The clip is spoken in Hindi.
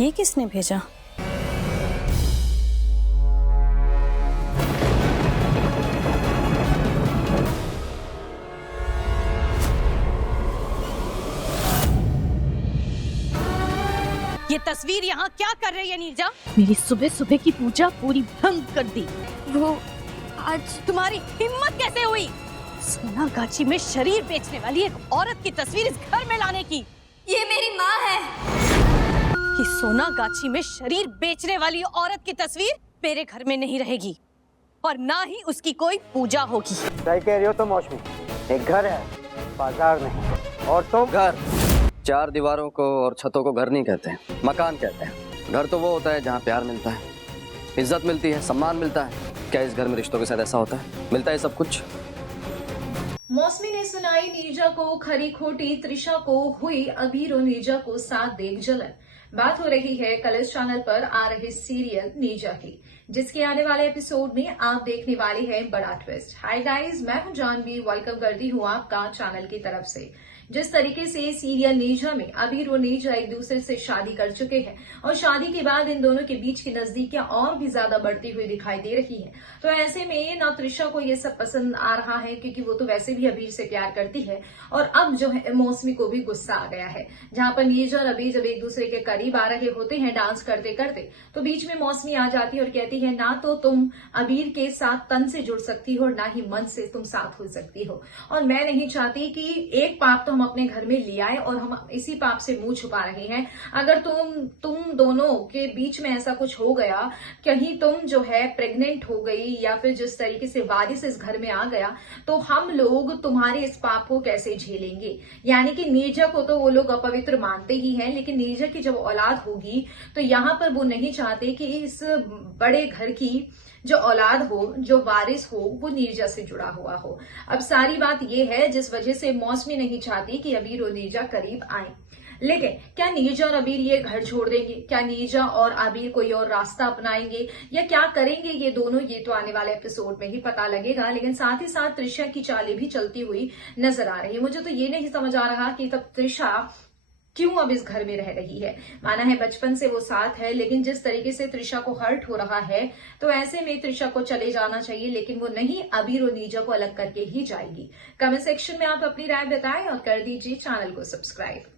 ये किसने भेजा? ये तस्वीर यहाँ क्या कर रही है नीरजा? मेरी सुबह सुबह की पूजा पूरी भंग कर दी। वो आज तुम्हारी हिम्मत कैसे हुई सोनागाछी में शरीर बेचने वाली एक औरत की तस्वीर इस घर में लाने की? ये मेरी माँ है। कि सोनागाछी में शरीर बेचने वाली औरत की तस्वीर मेरे घर में नहीं रहेगी और ना ही उसकी कोई पूजा होगी। सही कह रही हो तो मौसमी, एक घर है, बाजार नहीं। और तो घर, चार दीवारों को और छतों को घर नहीं कहते हैं, मकान कहते हैं। घर तो वो होता है जहाँ प्यार मिलता है, इज्जत मिलती है, सम्मान मिलता है। क्या इस घर में रिश्तों के साथ ऐसा होता है? मिलता है सब कुछ? मौसमी ने सुनाई नीरजा को खरी खोटी, त्रिशा को हुई अबीर और नीरजा को साथ देख जलन। बात हो रही है कलर्स चैनल पर आ रहे सीरियल नीरजा की, जिसके आने वाले एपिसोड में आप देखने वाले हैं बड़ा ट्विस्ट। हाय गाइस, मैं हूं जानवी, वेलकम करती हूं आपका चैनल की तरफ से। जिस तरीके से सीरियल नीरजा में अबीर और नीरजा एक दूसरे से शादी कर चुके हैं और शादी के बाद इन दोनों के बीच की नजदीकियां और भी ज्यादा बढ़ती हुई दिखाई दे रही है, तो ऐसे में ना त्रिशा को ये सब पसंद आ रहा है क्योंकि वो तो वैसे भी अबीर से प्यार करती है, और अब जो है मौसमी को भी गुस्सा आ गया है। जहां पर नीरजा और अबीर जब एक दूसरे के करीब आ रहे होते हैं डांस करते करते, तो बीच में मौसमी आ जाती है और कहती है ना तो तुम अबीर के साथ तन से जुड़ सकती हो और ना ही मन से तुम साथ हो सकती हो, और मैं नहीं चाहती कि एक पाप तो हम अपने घर में ले आए और हम इसी पाप से मुंह छुपा रहे हैं। अगर तुम दोनों के बीच में ऐसा कुछ हो गया, कहीं तुम जो है प्रेग्नेंट हो गई या फिर जिस तरीके से वारिस इस घर में आ गया, तो हम लोग तुम्हारे इस पाप को कैसे झेलेंगे। यानी कि नीरजा को तो वो लोग अपवित्र मानते ही हैं, लेकिन नीरजा की जब औलाद होगी तो यहाँ पर वो नहीं चाहते कि इस बड़े घर की जो औलाद हो, जो वारिस हो, वो नीरजा से जुड़ा हुआ हो। अब सारी बात ये है जिस वजह से मौसमी नहीं चाहती कि अबीर और नीरजा करीब आए। लेकिन क्या नीरजा और अबीर ये घर छोड़ देंगे? क्या नीरजा और अबीर कोई और रास्ता अपनाएंगे या क्या करेंगे ये दोनों? ये तो आने वाले एपिसोड में ही पता लगेगा। लेकिन साथ ही साथ त्रिशा की चालें भी चलती हुई नजर आ रही है। मुझे तो ये नहीं समझ आ रहा कि तब त्रिशा क्यों अब इस घर में रह रही है। माना है बचपन से वो साथ है, लेकिन जिस तरीके से त्रिशा को हर्ट हो रहा है, तो ऐसे में त्रिशा को चले जाना चाहिए, लेकिन वो नहीं, अबीर और नीरजा को अलग करके ही जाएगी। कमेंट सेक्शन में आप अपनी राय बताएं और कर दीजिए चैनल को सब्सक्राइब।